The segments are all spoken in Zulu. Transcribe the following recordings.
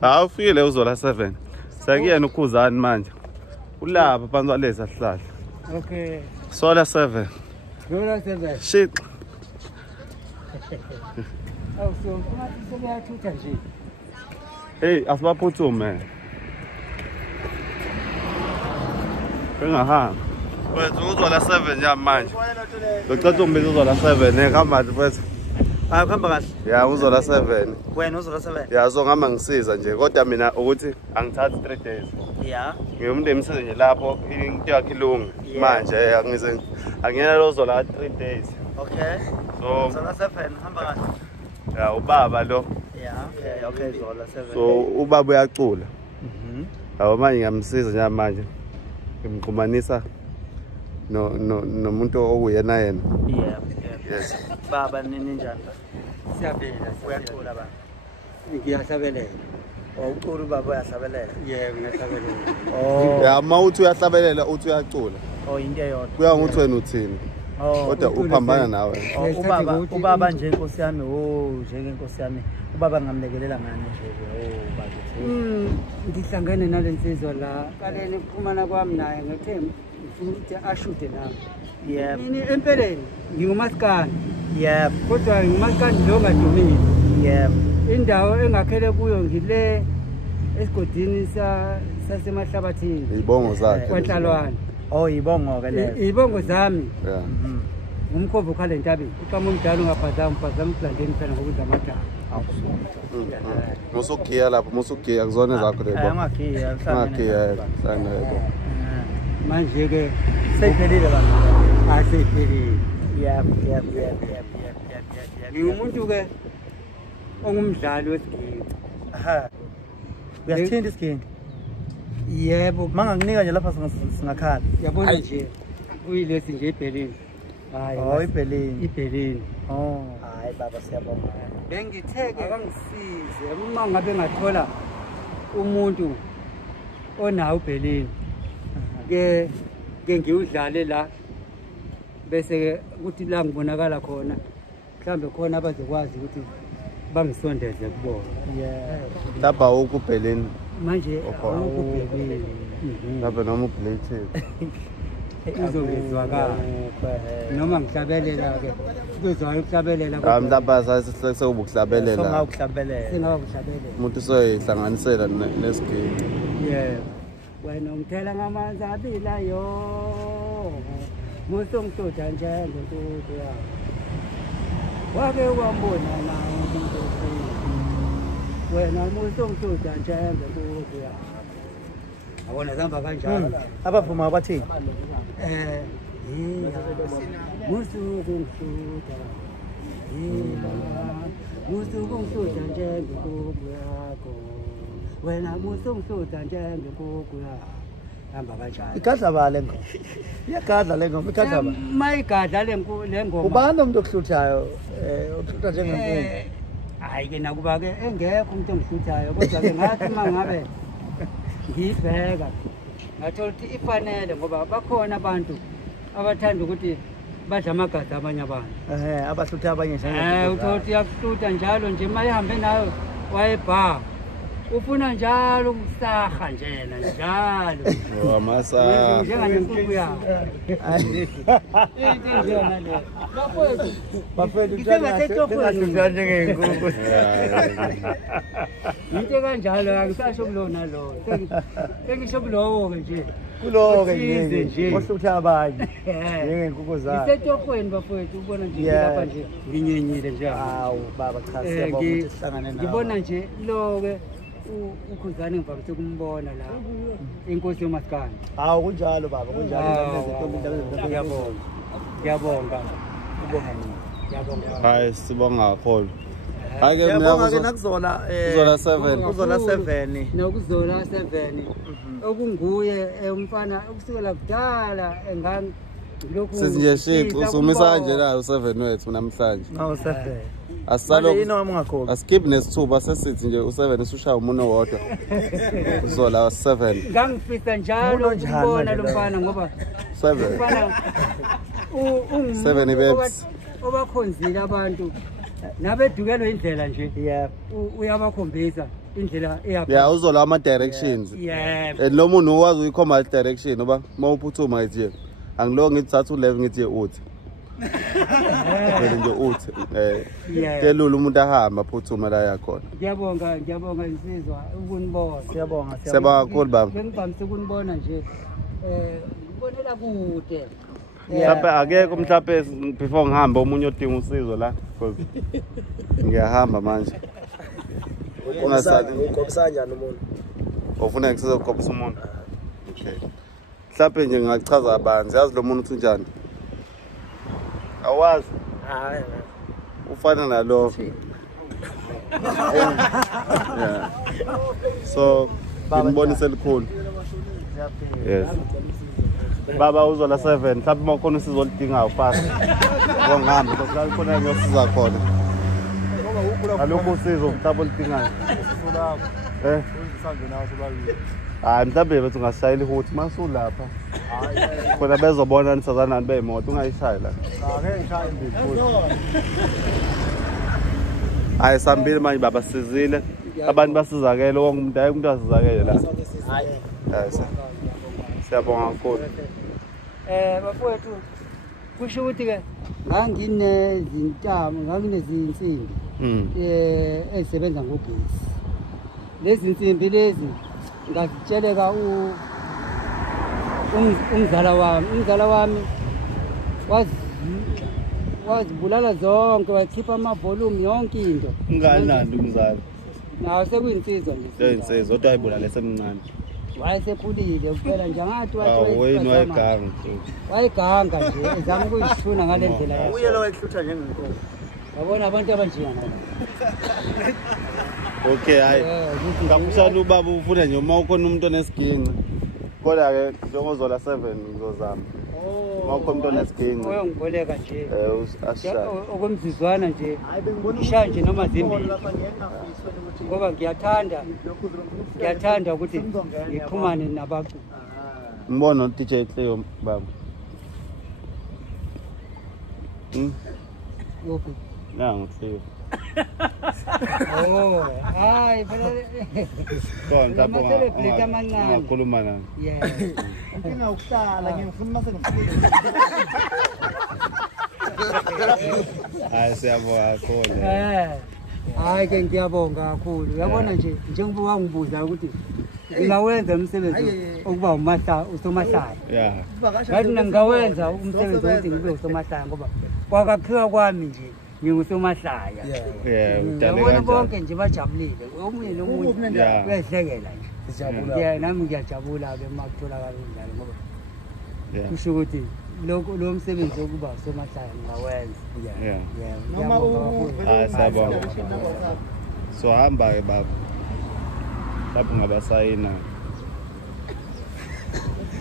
Awufile uzola 7. Sakuyena uKhuzani manje. Ulapha phansi waleza sihlahla. Okay. Zola 7. Zola 7. Shit. Awuso ngathi sebeyathutha nje. Hey, asibaphuthume. Ngahamba. Wethu uzola 7 nje manje. Ngicela ungibize uzola 7 ehamba nje mfethu. Akuhamba kahle. Ya uzola 7. Wena uzola 7. Ya ngama ngisiza nje kodwa mina ukuthi angithathi 3 days. Yeah. Ngiyomuntu emsize nje lapho into yakhe ilunga. Manje angize angiyena lo zola 3 days. Okay. So Zola 7 hamba kahle. Ya ubaba lo. Yeah. Okay Zola 7. So ubaba uyacula. Hawo manje ngamsiza nje manje. Ngimqumanisa nomuntu okuyena yena. Yeah. Yes. Baba nini njani? Siyabela, uyacula baba. Ngiyahlabelela. Ucula baba uyahlabelela. Yebo, ngiyahlabelela. Ya mawuthi uyahlabelela uthi uyacula. Into eyodwa. Kuya ngokuthi wena uthini. Kodwa uphambana nawe. Ubaba nje inkosi yami, njengenkosi yami. Ubaba ngamlekelela ngani nje baba. Ngihlangene nalensizwa la. Kaleni ukuphumana kwami naye ngithe ngifuna ukuthi ashude nami. Yebo. Ini empeleni ngingumaskandi. Yebo. Kodwa ngingumaskandi lo ngadumile. Yebo. Indawo engakhele kuyo ngile esigodini sasemahlabathini. Izibongo zakhe. KwaNhlalwane. Izibongo ke lezo. Izibongo zami. Yeah. Umkhombo ukhala entabeni. Uqhamu umdala ungaphazama kuhlandeni phela ngokudla amadala. Musugiya lapho, musugiya kuzona zakho lebo. Angagiya, Angagiya sana yebo. Manje ke sephelile baba. Asephelile. Yebo. Ngiumuntu ke ongumdlali wesigidi. Aha. Uyasithinda isigidi? Yebo, mangakunika nje lapha singakhala. Yabona nje uyilesi nje eBerlin. Hayi. iBerlin. Hayi baba siyabonga. Bengitheke akangisize uma ngabe ngathola umuntu onawo eBerlin. Ke ngiudlale la bese ukuthi la ngibonakala khona mhlambe khona abazokwazi ukuthi bangisondeze kubona. Lapha ukuBerlin Manje ukuBerlin. Lapha noma uBlated. Izongezwakala noma ngihlabelela ke uzozwa ukuhlabelela lapha sekubuhlabelela sengakuhlabelela umuntu soyihlanganisela nesigidi. Yebo wena ngithela ngamanzi abilayo musongitoda njengentuku yakho wake wambona nawe inkosi wena musongitoda njengentuku yakho abona zamba kanjalo abavuma bathini musuku ngisuka musuku ngisuka njengenkukhu yakho wena musuku ngisuka njengenkukhu yakho hamba kanjalo igadla ba le ngoma iyagadla le ngoma igadla ba mayigadla le ngoma ubani umuntu okuhluthayo okuhlutha njengenkukhu hayi ke nakuba ke engekho umuntu ongihluthayo kodwa ke ngathi mangabe ngibheka ngathola ukuthi ifanele ngoba bakhona abantu abathanda ukuthi badla amagazi abanye abantu abahlutha abanye njalo uthi yakuhlutha njalo nje mayihambe nayo wayebha ufuna njalo ukusaha njena njalo wamasa njenganenkukhu yakho njena le bafethu njalo njengenkukhu into kanjalo akusasho kulona lo sengisho kulowo ke nje kulowo ke nje ohlutha abanye njengenkukhu zakhe isetofweni bafethu ubona nje lapha nje nginyenyile nje hawu baba cha siyabonga ukuthi sihlangane nawe ngibona nje lo ke uKhuzani ngivamise ukumbona la inkosi yomaskandi. Hawu kunjalo baba kunjalo ngiyabonga hayi sibonga kakhulu ake ngiyabonga ke nakuzola Zola 7 nokuzola 7 okunguye umfana ukusukela kudala engani lokhu sizinje shit usumisa nje la u7 wethu namhlanje no 7 asalo askip nesithuba sesithi nje u7 usushaya umuntu wodwa Zola 7 ngangifisa njalo ukubona lo mfana ngoba 7 mfana 7 babes obakhonzile abantu nabedukelwe indlela nje uyabakhombisa indlela eya yeah uzola ama directions yeah lo muntu wazi uyikhomba direction oba mawuphuthuma ngithi angilo ngithatha u11 ngithi uthi nje uthi kelula umuntu ahamba phuthuma la yakhona ngiyabonga insizwa ukunibona siyabonga kakhulu baba bengivamise ukunibona nje ngibonela kude mhlawumbe akekho mhlawumbe before ngihamba omunye odinga usizo la because ngiyahamba manje ungokopsa njani umuntu ufuna ngisize ukopsa umuntu okay mhlawumbe nje ngingachaza abanzi yazi lo muntu uthi njani awazi hayi ufana nalo yeah so ngibonise likhulu yes baba uzola 7 mhlawumbe makhona usizo olidingayo fast ngongihamba because khona ngiyosiza khona alokho usizo mhlawumbe olidingayo hayi mhlawumbe bethu ungasishayela ihuthi masulapha khona bezobona nisazanani beyimoto ungayishayi la hayi sambili manje baba sizile abantu basizakele wonke umuntu hayi umuntu asizakele la hayi siyabonga kakhulu bafowethu kusho ukuthi ke nganginezinsimbi ezisebenza ngogesi lezi nsimbi lezi ngazitsheleka umzala wami wazibulala zonke wakhipha amavolume yonke into unganandi umzala nawo sekuyinsizwa nje leyinsizwa kodwa ayibulale semncane wayesekhulile kuphela nje ngathi wayini wayeganga nje ezama ukuyishuna ngale ndlela yakhe uye lo wayihlutha njengenkomo yabona abantu abanjengana okay hayi ngakushana ubaba ufuna nje uma ukhona umuntu onesiginci kodwa ke njengozola 7 ngizozama uma ukhona umuntu onesiginci uyongiboleka nje asha okomzizwana nje isha nje noma zimbili ngoba ngiyathanda ukuthi ngixhumane nabantu mbona DJ Cleo baba yophi ngicleo hayi phela konke ama-celebrity amancane ngakhuluma nani yeah inkinga ukuhlala ngifuna mase ngifike hayi siyabonga kakhulu hayi ke ngiyabonga kakhulu uyabona nje njengoba wangibuza ukuthi ngingawenza umsebenzi ukuba usomahlaya yeah ngathi ngingawenza umsebenzi ukuthi ngibe usomahlaya ngoba kwakakhiwa kwami nje ngingusomahlaya yabona bonke nje bajabulile omunye nomunye uyahlekela nje yeah nami ngiyajabula-ke uma kutholakala kunjalo ngoba kusho ukuthi lo msebenzi wokuba usomahlaya ngingawenza siyabonga so hamba-ke baba lapho ngabasayina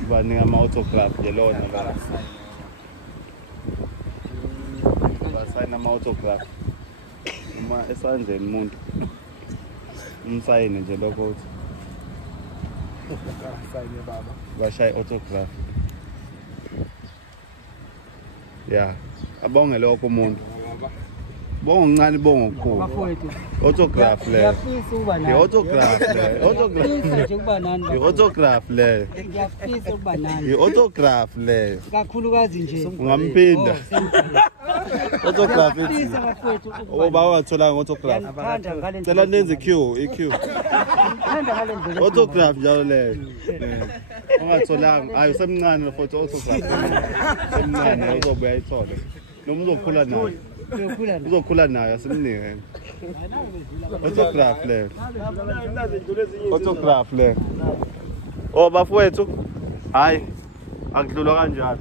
baninga ama-autograph nje lona la basayina ama-autograph uma esandleni umuntu umsayine nje lokho uthi bashaye autograph yeah abonge lokho umuntu bongo ngani bongo kukhulu autograph le autograph le ngiyafisa ukuba nani autograph le kakhulukazi nje ungamphinda autograph ithi oba wathola autograph cela nenze iq autograph njalo le ungatholanga ayi usemncane photo autograph semncane uzobuya ayithole noma uzokhula naye uzokhula naye asimnike autograph le autograph le bafowethu hayi akudlulwa kanjalo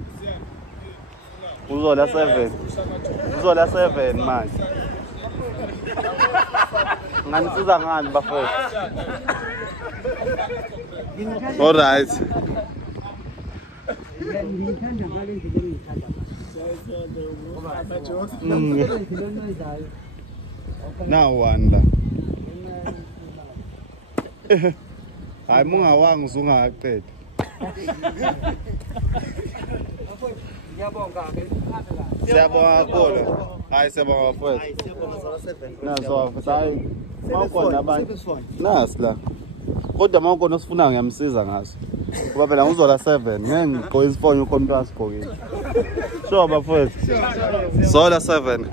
uzola 7 manje nganisiza ngani bafowethu all right ngithanda ngale ndlela engithanda now one la hayi mungawanga uzungaqeda siyabonga kakhulu hayi siyabonga bafowethu naso hayi Mawukhona abantu. Nasi la. Kodwa mawukhona osifuna ngiyamsiza ngaso. Ngoba phela ngizola 7 ngeke ngigqoke isifonyo ukhona into asigqokile. Sure bafowethu. Zola 7.